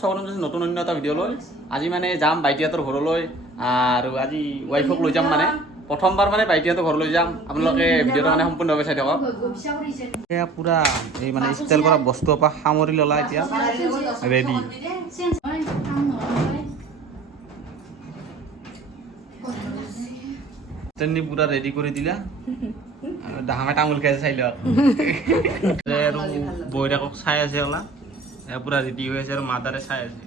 সকলোকে নতুন অন্য এটা ভিডিঅ' লৈ আজি মানে যাম বাইটিহঁতৰ ঘৰলৈ আৰু আজি ৱাইফক লৈ যাম মানে প্ৰথমবাৰ মানে বাইটিহঁতৰ ঘৰলৈ যাম আপোনালোকে ভিডিঅ'টো মানে সম্পূৰ্ণভাৱে চাই থাকক এয়া পুৰা এই মানে ষ্টাইল কৰা বস্তুৰ পৰা সামৰি ল'লা এতিয়া ৰেডি তেন্তে পুৰা ৰেডি কৰি দিলা ডাঙৰ তামোল খাই চাই লওক আৰু বৈৰাকক চাই আছে ওলা পুৰা ৰেডি হৈ আছে আৰু মাদাৰে চাই আছে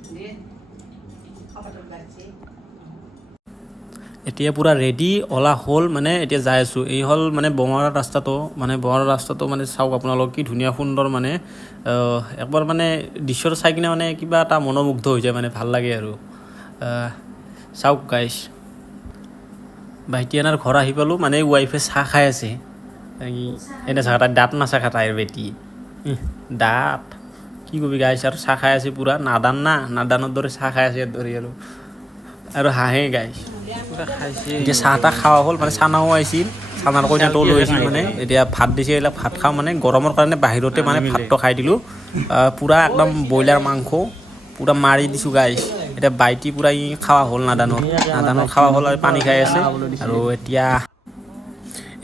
এতিয়া পুৰা ৰেডি ওলা হ'ল মানে এতিয়া যাই আছোঁ এই হ'ল মানে বঙাৰা ৰাস্তাটো মানে চাওক আপোনালোক কি ধুনীয়া সুন্দৰ মানে একবাৰ মানে দৃশ্যটো চাই কিনে মানে কিবা এটা মনোমুগ্ধ হৈ যায় মানে ভাল লাগে আৰু চাওক গাইছ ভাইটিয়ানাৰ ঘৰ আহি পালোঁ মানে ৱাইফে চাহ খাই আছে এনে চাহ তাই দাঁত নাচাকা তাইৰ বেটি দাঁত কি কবি গাইছ আৰু চাহ খাই আছে পুৰা নাদানৰ দৰে চাহ খাই আছে দৰে আৰু হাঁহে গাইছ এতিয়া চাহ তাহ খোৱা হ'ল মানে চানাও আহিছিল চানাৰ কইনাটো লৈ আহিছিল মানে এতিয়া ভাত দিছে এইবিলাক ভাত খাওঁ মানে গৰমৰ কাৰণে বাহিৰতে মানে ভাতটো খাই দিলোঁ পুৰা একদম ব্ৰইলাৰ মাংস পুৰা মাৰি দিছোঁ গাইছ এতিয়া বাইটি পুৰা খাৱা হ'ল নাদানৰ খাৱা হ'ল আৰু পানী খাই আছে আৰু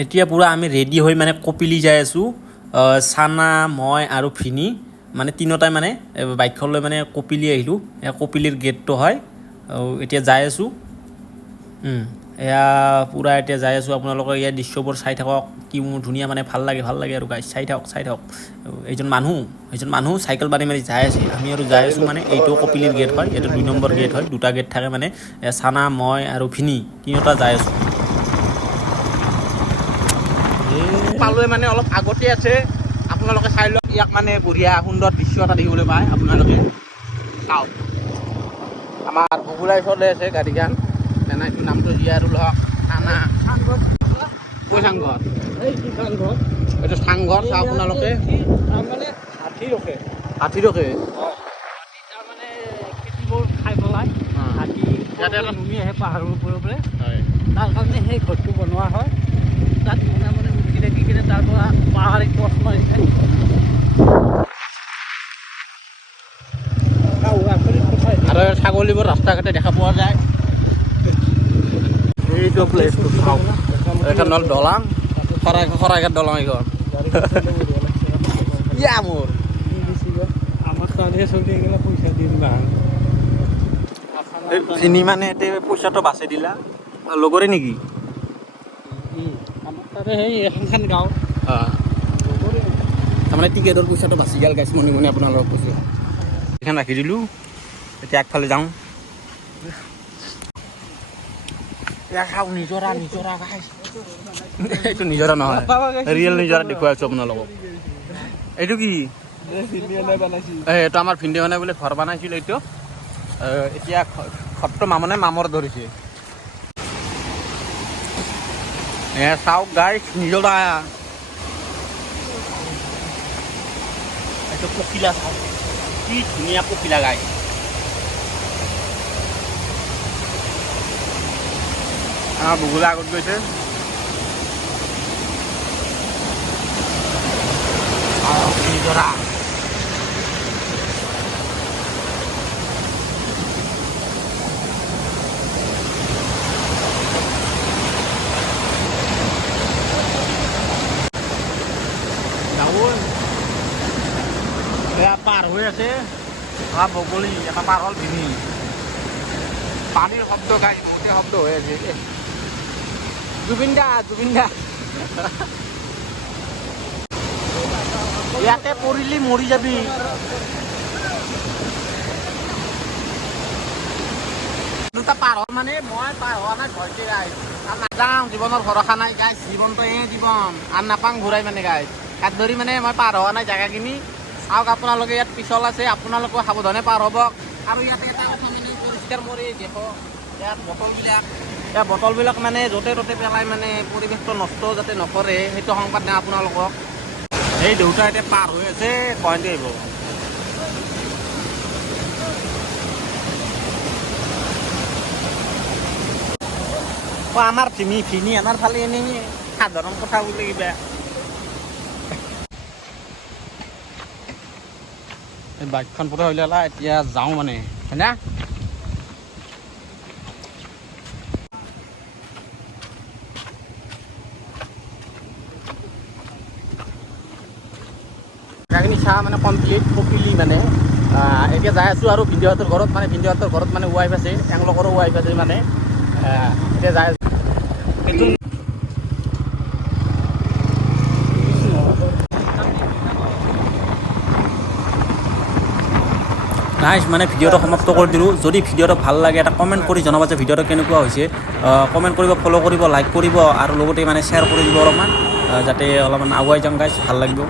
এতিয়া পুৰা আমি ৰেডি হৈ মানে কপিলি যাই আছোঁ চানা মই আৰু ভিনি মানে তিনিওটাই মানে বাইকখন লৈ মানে কপিলি আহিলোঁ কপিলিৰ গেটটো হয় এতিয়া যাই আছোঁ এয়া পুৰা এতিয়া যাই আছোঁ আপোনালোকৰ ইয়াৰ দৃশ্যবোৰ চাই থাকক কি মোৰ ধুনীয়া মানে ভাল লাগে আৰু গাইছ চাই থাকক এইজন মানুহ চাইকেল বান্ধি মাৰি যাই আছে আমি আৰু যাই আছোঁ মানে এইটো কপিলিৰ গেট হয় এইটো 2 নম্বৰ গেট হয় দুটা গেট থাকে মানে চানা মই আৰু ভিনি তিনিওটা যাই আছোঁ পালোৱে মানে অলপ আগতে আছে আপোনালোকে চাই লওক ইয়াক মানে বঢ়িয়া সুন্দৰ দৃশ্য এটা দেখিবলৈ পায় আপোনালোকে চাওক আমাৰ বগুলাই চলে আছে গাড়ীখন এইটো নামটো জীয়া আৰু লওক থানা কৈ চাংঘৰ এইটো চাংঘৰ চাওক আপোনালোকে মানে হাতী ৰখে মানে খেতিবোৰ খাই পেলাই হাতী ইয়াতে নুমি আহে পাহাৰৰ ওপৰৰ পৰা তাৰ কাৰণে সেই ঘৰটো বনোৱা হয় তাত মানে উঠি থাকি কিনে তাৰ পৰা পাহাৰী পথ মাৰিছে আৰু ছাগলীবোৰ ৰাস্তা ঘাটে দেখা পোৱা যায় এইটো প্লেচটো চাওক এখন হ'ল দলং শৰাইঘাট দলং এইখন ইয়া মোৰ আমাৰ ছোৱালীয়ে চলি গ'লে পইচা দিম চিনি মানে পইচাটো বাচি দিলা লগৰে নেকি আমাৰ তাতে সেই এখন গাঁও তাৰমানে টিকেটৰ পইচাটো বাচি গ'ল গাইছ মনে আপোনালোকক কৈছোঁ এইখন ৰাখি দিলোঁ এতিয়া আগফালে যাওঁ নিজৰা গাইছ এইটো নিজৰা নহয় ৰিয়েল নিজৰা দেখুৱাই আছোঁ আপোনালোকক এইটো কি এইটো আমাৰ ভিনদেউ মানে বোলে ঘৰ বনাইছিল এইটো এতিয়া ঘৰটো মামৰ ধৰিছে চাওক গাইছ নিজৰা এইটো পখিলা চাওক কি ধুনীয়া পখিলা গাইছ আমাৰ বগুলা আগত গৈছে নিজৰা পাৰ হৈ আছে বগলী এটা পাৰ হ'ল ভিনি পানীৰ শব্দ গাই বহুতে শব্দ হৈ আছে জুবিন দা ইয়াতে পৰিলি মৰি যাবি দুটা পাৰ হ'ল মানে মই পাৰ হোৱা নাই ভয়তে গাইছ নাযাওঁ জীৱনৰ ভৰসা নাই গাইছ জীৱনটো জীৱন আৰু নাপাওঁ ঘূৰাই মানে গাইছ তাত ধৰি মানে মই পাৰ হোৱা নাই জেগাখিনি চাওক আপোনালোকে ইয়াত পিছল আছে আপোনালোকে সাৱধানে পাৰ হ'ব আৰু ইয়াতে এটা কথা মানে পৰিষ্কাৰ কৰি দেখক ইয়াত বটলবিলাক মানে য'তে ত'তে পেলাই মানে পৰিৱেশটো নষ্ট যাতে নকৰে সেইটো সংবাদ নাই আপোনালোকক এই দেউতা এতিয়া পাৰ হৈ আছে কইনটো আহিব আমাৰ ভিনি আমাৰ ফালে এনেই সাধাৰণ কথা বুলি কিবা এই বাইকখন পুৰা উলিয়ালা এতিয়া যাওঁ মানে হয়না জেগাখিনি চাহ মানে কমপ্লিট কপিলি মানে এতিয়া যাই আছোঁ আৰু ভিডিঅ'টোৰ ঘৰত মানে ভিডিঅ'টোৰ ঘৰত মানে ৱাইফ আছে এওঁলোকৰো ৱাইফ আছে মানে এতিয়া যাই আছোঁ কিন্তু নাইচ মানে ভিডিঅ'টো সমাপ্ত কৰি দিলোঁ যদি ভিডিঅ'টো ভাল লাগে এটা কমেণ্ট কৰি জনাব যে ভিডিঅ'টো কেনেকুৱা হৈছে কমেণ্ট কৰিব ফ'ল' কৰিব লাইক কৰিব আৰু লগতে মানে শ্বেয়াৰ কৰি দিব অলপমান যাতে অলপমান আগুৱাই যাওঁ গাইজ ভাল লাগিব